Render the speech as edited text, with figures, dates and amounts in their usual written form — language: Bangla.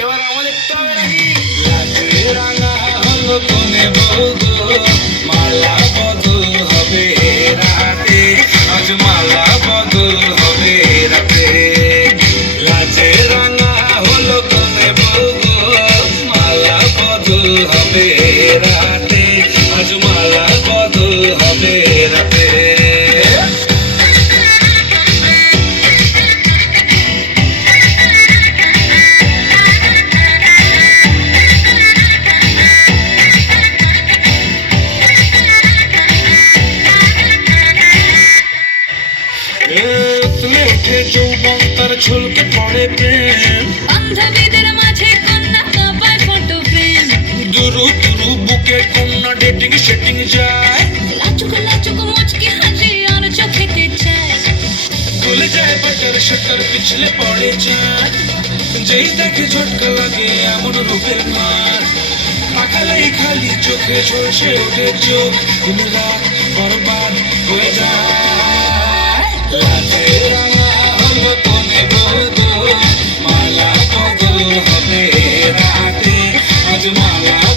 এবার আমাদের তবে নাকি রাঙা হলো কোনে বউগো মালা বদল হবে রাতে আজ মালা বদল হবে রাতে লাজে রাঙা হলো কোনে বউগো মালা বদল হবে রাতে আজ মালা বদল হবে রাতে যৌবন তার ঝলকে পড়ে প্রেম বান্ধবীদের মাঝে কন্যা কাবায় ফটো ফ্রেম দুরু দুরু বুকে কন্যা ডেটিং সেটিং যায় লাচুক লাচুক মুচকি হাসি আর চোখেতে চায় ভুলে যায় বাটার শাটার পিছলে পড়ে যায় যেই দেখে ঝটকা লাগে এমন রূপের মার তাকালেই খালি চোখে ঝলসে ওঠে চোখ দিন রাত বরবাদ হয়ে যায় লাজে রাঙা হলো কোনে বউগো মালা বদল হবে রাতে আজ মালা